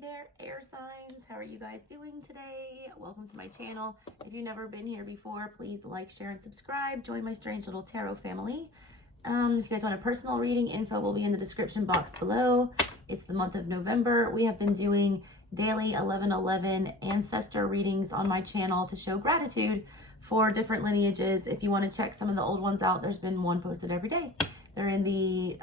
there, air signs. How are you guys doing today? Welcome to my channel. If you've never been here before, please like, share, and subscribe. Join my strange little tarot family. If you guys want a personal reading, info will be in the description box below. It's the month of November. We have been doing daily 11/11 ancestor readings on my channel to show gratitude for different lineages. If you want to check some of the old ones out, there's been one posted every day. They're in the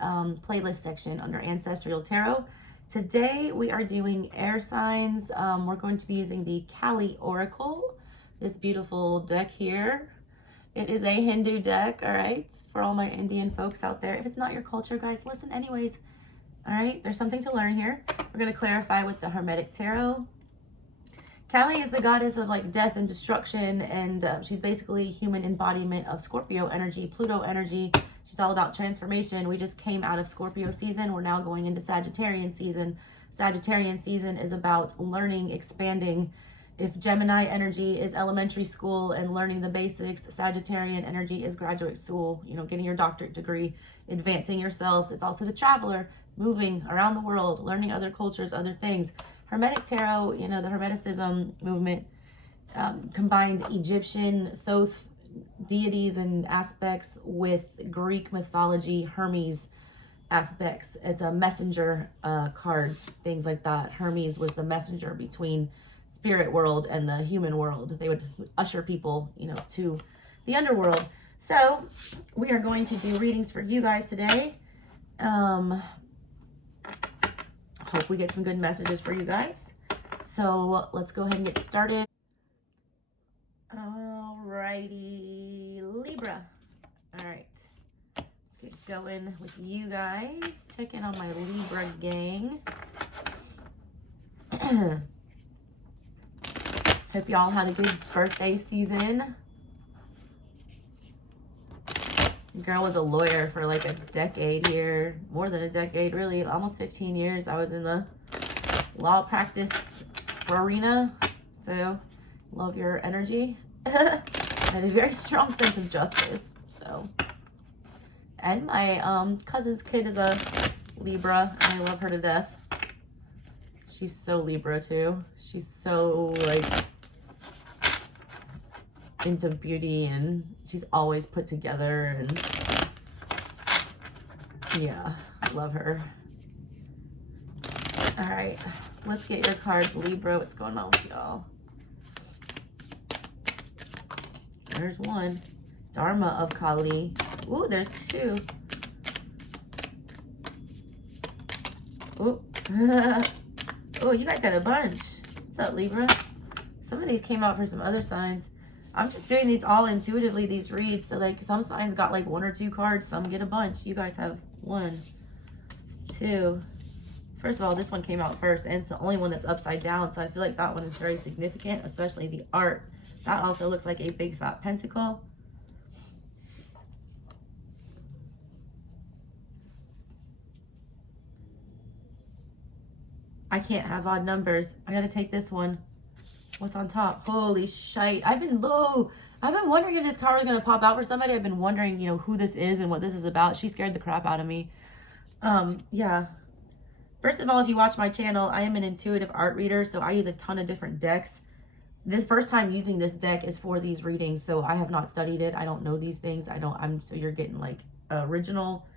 playlist section under Ancestral Tarot. Today we are doing air signs. We're going to be using the Kali Oracle, this beautiful deck here. It is a Hindu deck, all right, for all my Indian folks out there. If it's not your culture, guys, listen anyways. All right, there's something to learn here. We're going to clarify with the Hermetic Tarot. Kali is the goddess of like death and destruction, and she's basically human embodiment of Scorpio energy, Pluto energy. She's all about transformation. We just came out of Scorpio season. We're now going into Sagittarian season. Sagittarian season is about learning, expanding. If Gemini energy is elementary school and learning the basics, Sagittarian energy is graduate school, you know, getting your doctorate degree, advancing yourselves. It's also the traveler, moving around the world, learning other cultures, other things. Hermetic Tarot, you know, the Hermeticism movement combined Egyptian, Thoth deities and aspects with Greek mythology, Hermes aspects. It's a messenger cards, things like that. Hermes was the messenger between spirit world and the human world. They would usher people, you know, to the underworld. So we are going to do readings for you guys today. Hope we get some good messages for you guys. So let's go ahead and get started. Alrighty, Libra. All right, let's get going with you guys. Check in on my Libra gang. Hope y'all had a good birthday season. Girl was a lawyer for like a decade here, more than a decade, really, almost 15 years. I was in the law practice arena, so love your energy. I have a very strong sense of justice. So, and my cousin's kid is a Libra, and I love her to death. She's so Libra too. She's so like into beauty, and she's always put together, and yeah, I love her. All right, let's get your cards, Libra. What's going on with y'all? There's one. Dharma of Kali. Ooh, there's two. Ooh. Oh, you guys got a bunch. What's up, Libra? Some of these came out for some other signs. I'm just doing these all intuitively, these reads. So like some signs got like one or two cards, some get a bunch. You guys have one, two. First of all, this one came out first, and it's the only one that's upside down. So I feel like that one is very significant, especially the art. That also looks like a big fat pentacle. I can't have odd numbers. I gotta take this one. What's on top? Holy shite. I've been wondering if this card was gonna pop out for somebody. I've been wondering, you know, who this is and what this is about. She scared the crap out of me. Yeah. First of all, if you watch my channel, I am an intuitive art reader, so I use a ton of different decks. This first time using this deck is for these readings, so I have not studied it. I don't know these things. So you're getting like original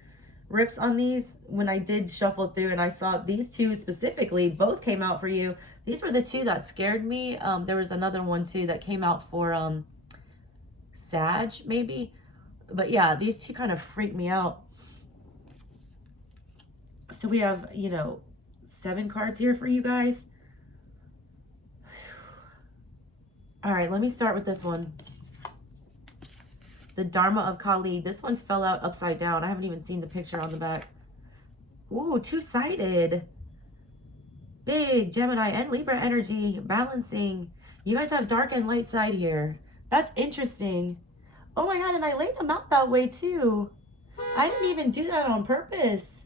rips on these. When I did shuffle through and I saw these two specifically, both came out for you. These were the two that scared me. There was another one too that came out for Sag maybe. But yeah, these two kind of freaked me out. So we have, you know, 7 cards here for you guys. All right, let me start with this one. The Dharma of Kali. This one fell out upside down. I haven't even seen the picture on the back. Ooh, two-sided. Big Gemini and Libra energy balancing. You guys have dark and light side here. That's interesting. Oh my God, and I laid them out that way too. I didn't even do that on purpose.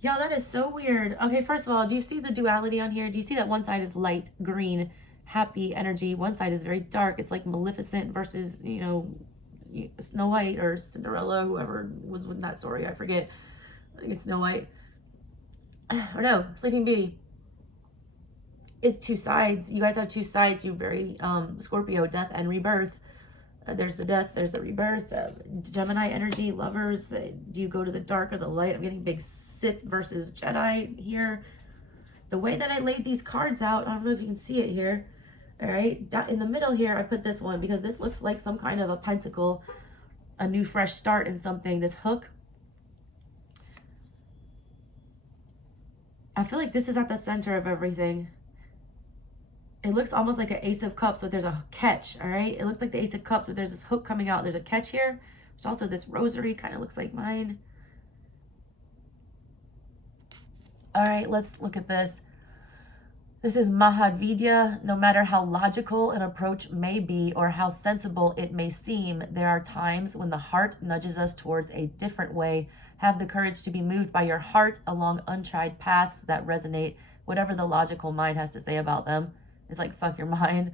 Y'all, that is so weird. Okay, first of all, do you see the duality on here? Do you see that one side is light green, happy energy? One side is very dark. It's like Maleficent versus, you know, Snow White or Cinderella, whoever was with that story, I forget. I think it's Snow White. Or no, Sleeping Beauty. It's two sides. You guys have two sides. You're very Scorpio, death and rebirth. There's the death, there's the rebirth. Gemini energy, lovers. Do you go to the dark or the light? I'm getting big Sith versus Jedi here. The way that I laid these cards out, I don't know if you can see it here. All right, in the middle here, I put this one because this looks like some kind of a pentacle, a new fresh start in something. This hook. I feel like this is at the center of everything. It looks almost like an Ace of Cups, but there's a catch, all right? It looks like the Ace of Cups, but there's this hook coming out. There's a catch here. There's also this rosary, kind of looks like mine. All right, let's look at this. This is Mahadvidya. No matter how logical an approach may be or how sensible it may seem, there are times when the heart nudges us towards a different way. Have the courage to be moved by your heart along untried paths that resonate, whatever the logical mind has to say about them. It's like, fuck your mind.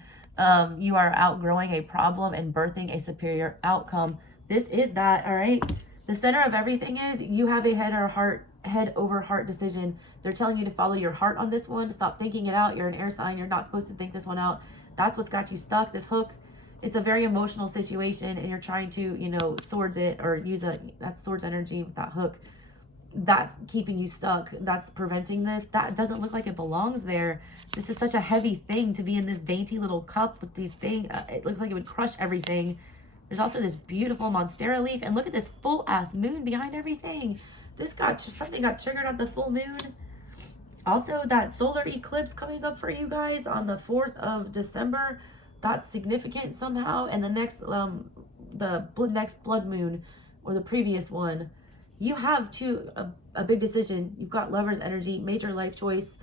You are outgrowing a problem and birthing a superior outcome. This is that, all right? The center of everything is you have a head over heart decision. They're telling you to follow your heart on this one, to stop thinking it out. You're an air sign. You're not supposed to think this one out. That's what's got you stuck. This hook, it's a very emotional situation and you're trying to, you know, swords it or use that's swords energy with that hook. That's keeping you stuck. That's preventing this. That doesn't look like it belongs there. This is such a heavy thing to be in this dainty little cup with these things. It looks like it would crush everything. There's also this beautiful monstera leaf. And look at this full ass moon behind everything. Something got triggered at the full moon. Also, that solar eclipse coming up for you guys on the 4th of December. That's significant somehow. And the next blood moon or the previous one. You have a big decision. You've got Lover's energy, major life choice.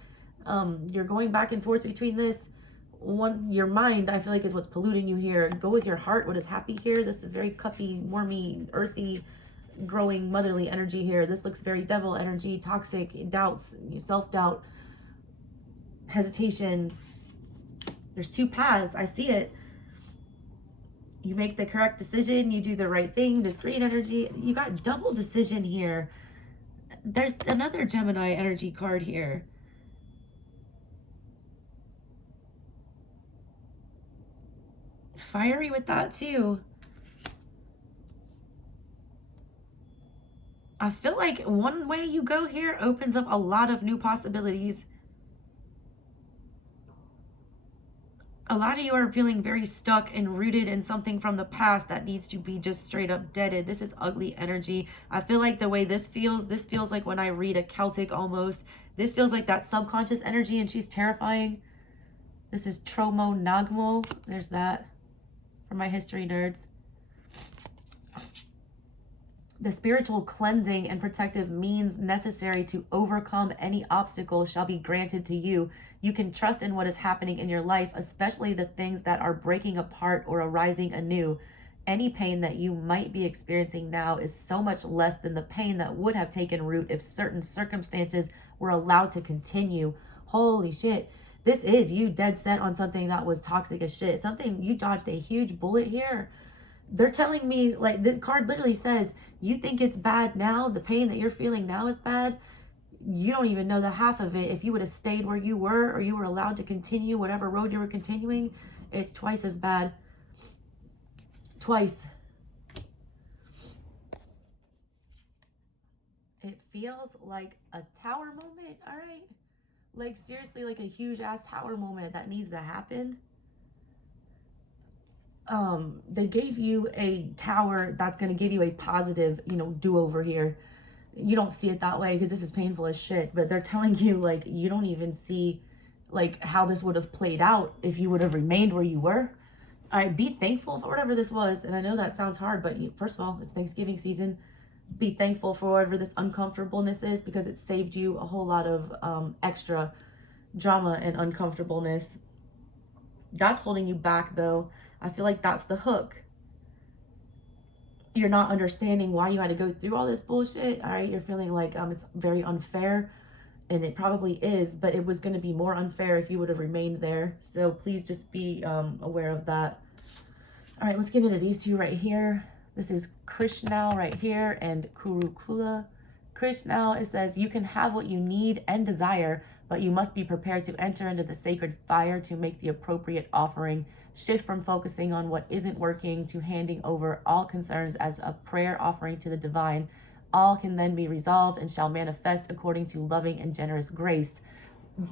You're going back and forth between this. Your mind, I feel like, is what's polluting you here. Go with your heart. What is happy here? This is very cuppy, warmy, earthy, growing, motherly energy here. This looks very devil energy, toxic, doubts, self-doubt, hesitation. There's two paths. I see it. You make the correct decision. You do the right thing. This green energy. You got double decision here. There's another Gemini energy card here. Fiery with that too. I feel like one way you go here opens up a lot of new possibilities. A lot of you are feeling very stuck and rooted in something from the past that needs to be just straight up deaded. This is ugly energy. I feel like the way this feels like when I read a Celtic almost. This feels like that subconscious energy and she's terrifying. This is Tromo Nagmo. There's that for my history nerds. The spiritual cleansing and protective means necessary to overcome any obstacle shall be granted to you. You can trust in what is happening in your life, especially the things that are breaking apart or arising anew. Any pain that you might be experiencing now is so much less than the pain that would have taken root if certain circumstances were allowed to continue. Holy shit. This is you dead set on something that was toxic as shit. Something, you dodged a huge bullet here. They're telling me, like, this card literally says, you think it's bad now, the pain that you're feeling now is bad. You don't even know the half of it. If you would have stayed where you were or you were allowed to continue whatever road you were continuing, it's twice as bad. Twice. It feels like a tower moment, all right? Like, seriously, like a huge ass tower moment that needs to happen. They gave you a tower that's going to give you a positive, do-over here. You don't see it that way because this is painful as shit, but they're telling you, like, you don't even see, like, how this would have played out if you would have remained where you were. All right, be thankful for whatever this was. And I know that sounds hard, but first of all, it's Thanksgiving season. Be thankful for whatever this uncomfortableness is because it saved you a whole lot of extra drama and uncomfortableness. That's holding you back, though. I feel like that's the hook. You're not understanding why you had to go through all this bullshit. All right, you're feeling like it's very unfair, and it probably is, but it was going to be more unfair if you would have remained there. So please just be aware of that. All right, let's get into these two right here. This is Krishna right here and Kurukula. Krish now, it says, you can have what you need and desire, but you must be prepared to enter into the sacred fire to make the appropriate offering. Shift from focusing on what isn't working to handing over all concerns as a prayer offering to the divine. All can then be resolved and shall manifest according to loving and generous grace.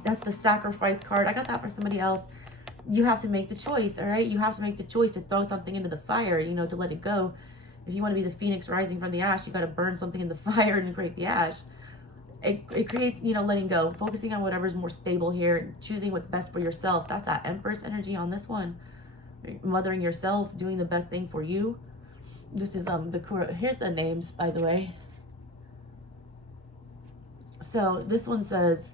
That's the sacrifice card. I got that for somebody else. You have to make the choice, all right? You have to make the choice to throw something into the fire, you know, to let it go. If you want to be the phoenix rising from the ash, you got to burn something in the fire and create the ash. It creates, you know, letting go, focusing on whatever's more stable here, choosing what's best for yourself. That's that Empress energy on this one. Mothering yourself, doing the best thing for you. This is here's the names, by the way. So this one says,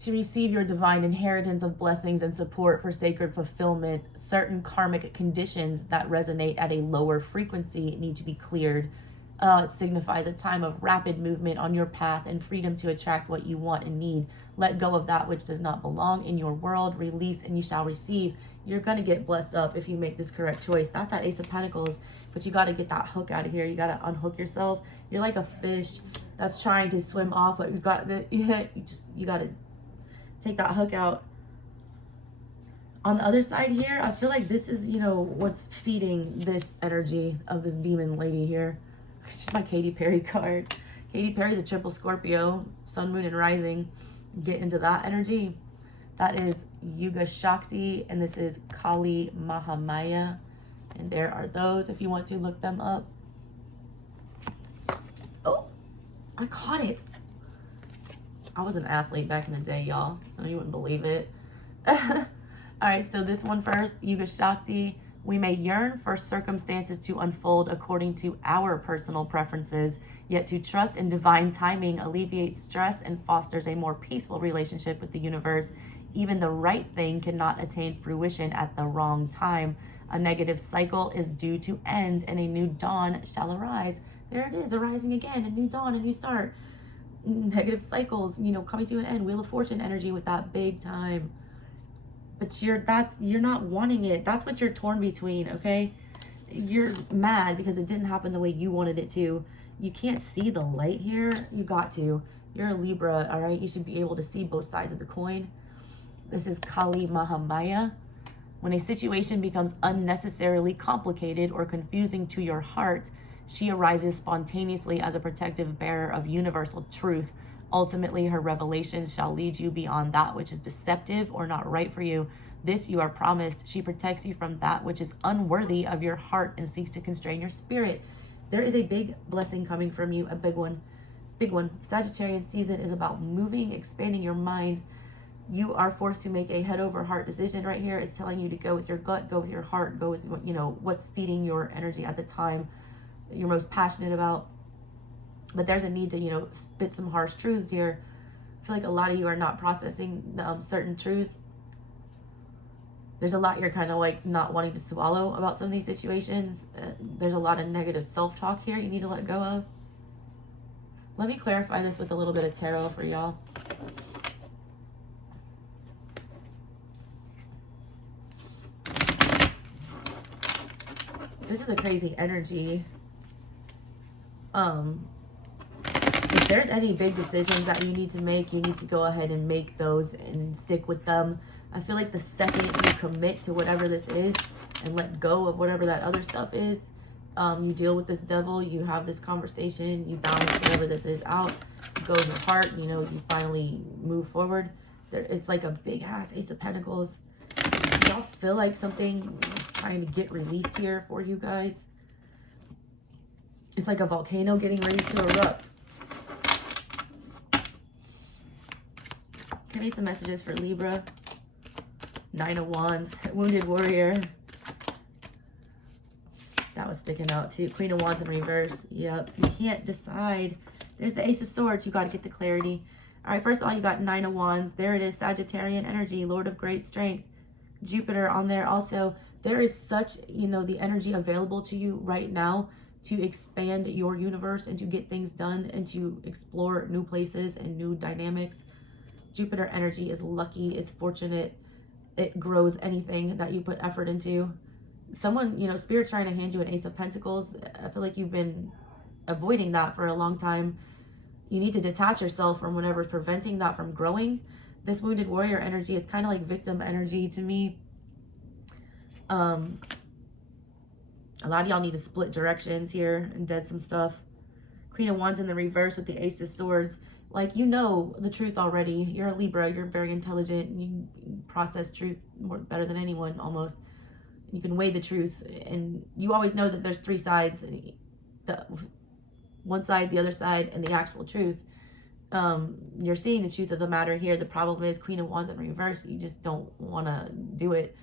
to receive your divine inheritance of blessings and support for sacred fulfillment, certain karmic conditions that resonate at a lower frequency need to be cleared. It signifies a time of rapid movement on your path and freedom to attract what you want and need. Let go of that which does not belong in your world. Release and you shall receive. You're going to get blessed up if you make this correct choice. That's that Ace of Pentacles. But you got to get that hook out of here. You got to unhook yourself. You're like a fish that's trying to swim off, but you got to take that hook out. On the other side here, I feel like this is, you know, what's feeding this energy of this demon lady here. It's just my Katy Perry card. Katy Perry's a triple Scorpio, sun, moon, and rising. Get into that energy. That is Yuga Shakti, and this is Kali Mahamaya. And there are those if you want to look them up. Oh, I caught it. I was an athlete back in the day, y'all. I know you wouldn't believe it. All right, so this one first, Yuga Shakti. We may yearn for circumstances to unfold according to our personal preferences, yet to trust in divine timing alleviates stress and fosters a more peaceful relationship with the universe. Even the right thing cannot attain fruition at the wrong time. A negative cycle is due to end, and a new dawn shall arise. There it is, arising again, a new dawn, a new start. Negative cycles, you know, coming to an end. Wheel of Fortune energy with that big time. But you're not wanting it. That's what you're torn between, okay? You're mad because it didn't happen the way you wanted it to. You can't see the light here. You got to. You're a Libra, all right? You should be able to see both sides of the coin. This is Kali Mahamaya. When a situation becomes unnecessarily complicated or confusing to your heart, she arises spontaneously as a protective bearer of universal truth. Ultimately, her revelations shall lead you beyond that which is deceptive or not right for you. This you are promised. She protects you from that which is unworthy of your heart and seeks to constrain your spirit. There is a big blessing coming from you, a big one. Big one. Sagittarian season is about moving, expanding your mind. You are forced to make a head over heart decision right here. It's telling you to go with your gut, go with your heart, go with, you know, what's feeding your energy at the time you're most passionate about. But there's a need to, you know, spit some harsh truths here. I feel like a lot of you are not processing certain truths. There's a lot you're kind of like not wanting to swallow about some of these situations. There's a lot of negative self-talk here you need to let go of. Let me clarify this with a little bit of tarot for y'all. This is a crazy energy. If there's any big decisions that you need to make, you need to go ahead and make those and stick with them. I feel like the second you commit to whatever this is and let go of whatever that other stuff is, you deal with this devil, you have this conversation, you balance whatever this is out, you go with your heart, you know, you finally move forward. It's like a big ass Ace of Pentacles. Y'all feel like something trying to get released here for you guys? It's like a volcano getting ready to erupt. Give me some messages for Libra. Nine of Wands. Wounded Warrior. That was sticking out too. Queen of Wands in reverse. Yep. You can't decide. There's the Ace of Swords. You got to get the clarity. All right. First of all, you got Nine of Wands. There it is. Sagittarian energy. Lord of great strength. Jupiter on there also. There is such, you know, the energy available to you right now to expand your universe and to get things done and to explore new places and new dynamics. Jupiter energy is lucky. It's fortunate. It grows anything that you put effort into. Someone, you know, Spirit's trying to hand you an Ace of Pentacles. I feel like you've been avoiding that for a long time. You need to detach yourself from whatever's preventing that from growing. This wounded warrior energy, it's kind of like victim energy to me. A lot of y'all need to split directions here and dead some stuff. Queen of Wands in the reverse with the Ace of Swords. Like, you know the truth already. You're a Libra. You're very intelligent. You process truth better than anyone, almost. You can weigh the truth. And you always know that there's three sides. The one side, the other side, and the actual truth. You're seeing the truth of the matter here. The problem is Queen of Wands in reverse. You just don't want to do it.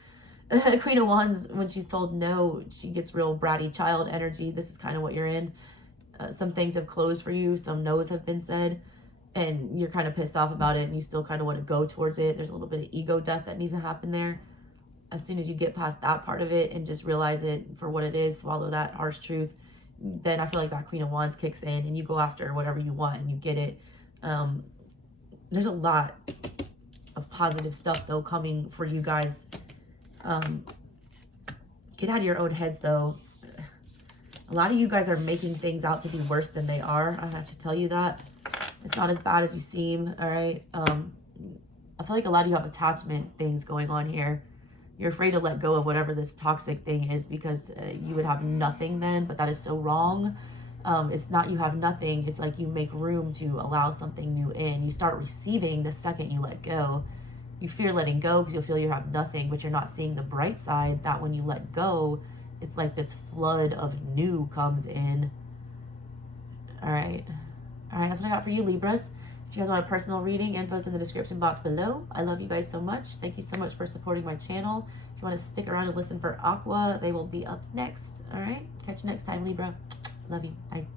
Queen of Wands, when she's told no, she gets real bratty child energy. This is kind of what you're in. Some things have closed for you. Some no's have been said. And you're kind of pissed off about it. And you still kind of want to go towards it. There's a little bit of ego death that needs to happen there. As soon as you get past that part of it and just realize it for what it is, swallow that harsh truth, then I feel like that Queen of Wands kicks in and you go after whatever you want and you get it. There's a lot of positive stuff, though, coming for you guys. Get out of your own heads, though. A lot of you guys are making things out to be worse than they are. I have to tell you that. It's not as bad as you seem, all right? I feel like a lot of you have attachment things going on here. You're afraid to let go of whatever this toxic thing is because you would have nothing then, but that is so wrong. It's not you have nothing. It's like you make room to allow something new in. You start receiving the second you let go. You fear letting go because you'll feel you have nothing, but you're not seeing the bright side that when you let go, it's like this flood of new comes in. All right. All right, that's what I got for you, Libras. If you guys want a personal reading, info's in the description box below. I love you guys so much. Thank you so much for supporting my channel. If you want to stick around and listen for Aqua, they will be up next. All right, catch you next time, Libra. Love you. Bye.